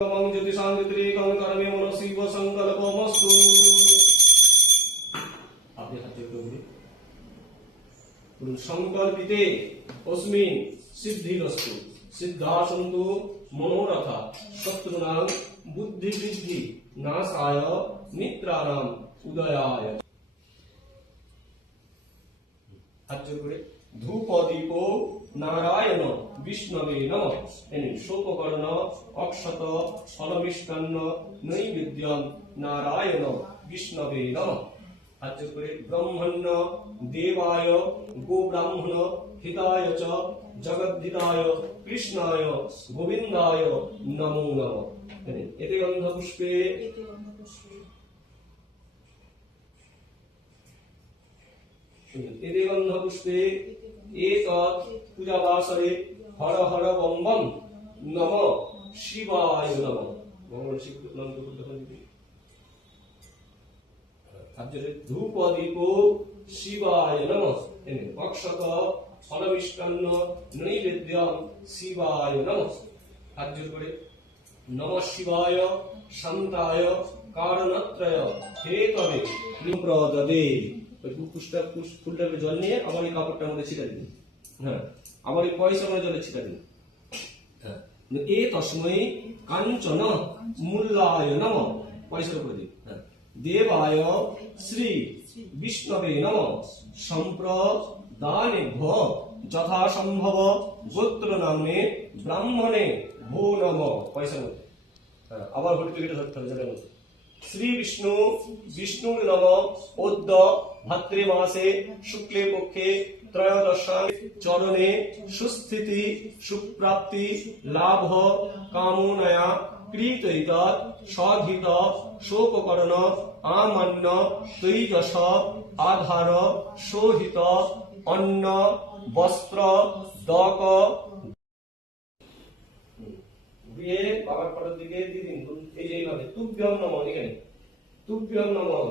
ज्योतिषांत्रिकं कर्मे मनसिव संकल्पमस्तु। आपने हाथ जोड़ बोले संकल्पिते अस्मिन् सिद्धिरस्तु सिद्धासन्तु मनोरथा शत्रुनां बुद्धिवृद्धि नाशाय मित्राणां उदयाय। हाथ जोड़ बोले धूप दीपो नारायण विष्णवे नमः। शोककर्ण अक्षत फलमिष्टान्न नैवेद्यं नारायण विष्णवे नमः। हाथ जोड़ करे ब्रह्मण्य देवाय गोब्राह्मण हिताय च जगद्धिताय कृष्णाय गोविंदाय नमो नमः। एते गन्धपुष्पे एतत् पूजावासरे हर हर बम बम नमः शिवाय नमः। भगवान शिव नाम को धूप दीपो शिवाय नमः। अक्षत फलमिष्टान्न नैवेद्यं शिवाय नमः। हाथ जोड़ करे नमः शिवाय शांताय कारणत्रय हेतवे प्रददे। ফুলটাকে জল নিয়ে আবার এই কাপড়টার মধ্যে ছিটা দিন। হ্যাঁ, আবার এই পয়সার মধ্যে জলে ছিটা দিন। হ্যাঁ, এ তস্মৈ কাঞ্চন মূল্যায় নমঃ। পয়সার উপরে দিন। হ্যাঁ, দেবায় শ্রী বিষ্ণবে নমঃ। সম্প্রদানেভ্য যথা সম্ভব গোত্র নামে ব্রাহ্মণে ভো নমঃ। পয়সার মধ্যে। হ্যাঁ, আবার ঘুরতে গেলে ধরতে হবে জলের মধ্যে। श्री विष्णु विष्णु नम ओद्द भाद्रे मासे शुक्ले पक्षे त्रयोदशा चरणे सुस्थिति सुप्राप्ति लाभ कामनया कृतैत साधित शोककर्ण आमन्न तैजस आधार शोहित अन्न वस्त्र दक দিয়ে বাবার পরের দিকে দিদিন এই যে এইভাবে তুভ্যং নমঃ এখানে তুভ্যং নমঃ।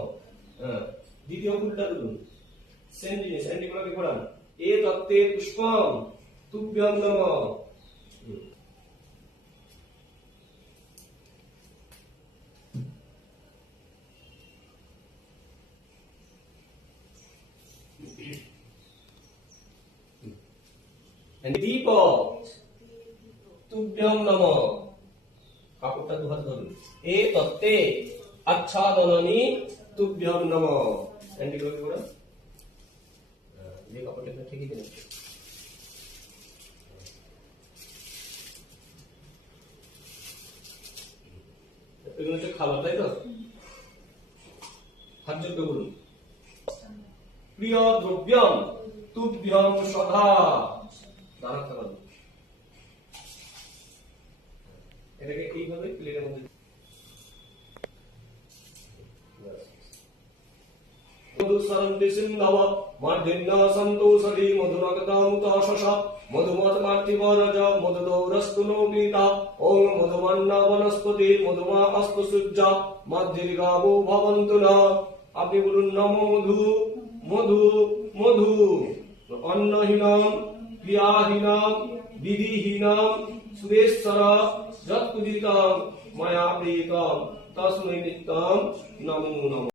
হ্যাঁ, দ্বিতীয় ফুলটা দিন স্যান্ডি গুলোকে ঘোরান। এ তত্তে পুষ্পম তুভ্যং নমঃ। দীপ তুভ্যং নমঃ। কাপড়টা দু হাত ধরুন। এ তত্তে আচ্ছাদনানি তুভ্যং নমঃ। স্যান্ডি গুলোকে ঘোরান। এই কাপড়টা ঠিকই দিন। এগুলো হচ্ছে খাবার, তাই তো? হাত জোড় করে বলুন প্রিয় দ্রব্যং তুভ্যং সদা। দাঁড়াতে পারবেন। এটাকে এইভাবে প্লেটের মধ্যে মধুসরন্তি সিন্ধব মর্ধিন্ন সন্তোষধি মধুরগতামুতশশ মধুমতমার্তিবরজ মধুদৌরস্তু নোপিতা ওং মধুমন্না বনস্পতি মধুমা অস্তু সূর্যা মধ্যির্গাবো ভবন্তু ন। আপনি বলুন নমো মধু মধু মধু। অন্নহীনম ক্রিয়াহীনম বিধিহীনম সুরেশ্বর যৎপূজিতম ময়া প্রিয়তম তস্मै নিত্যং নমো নমঃ।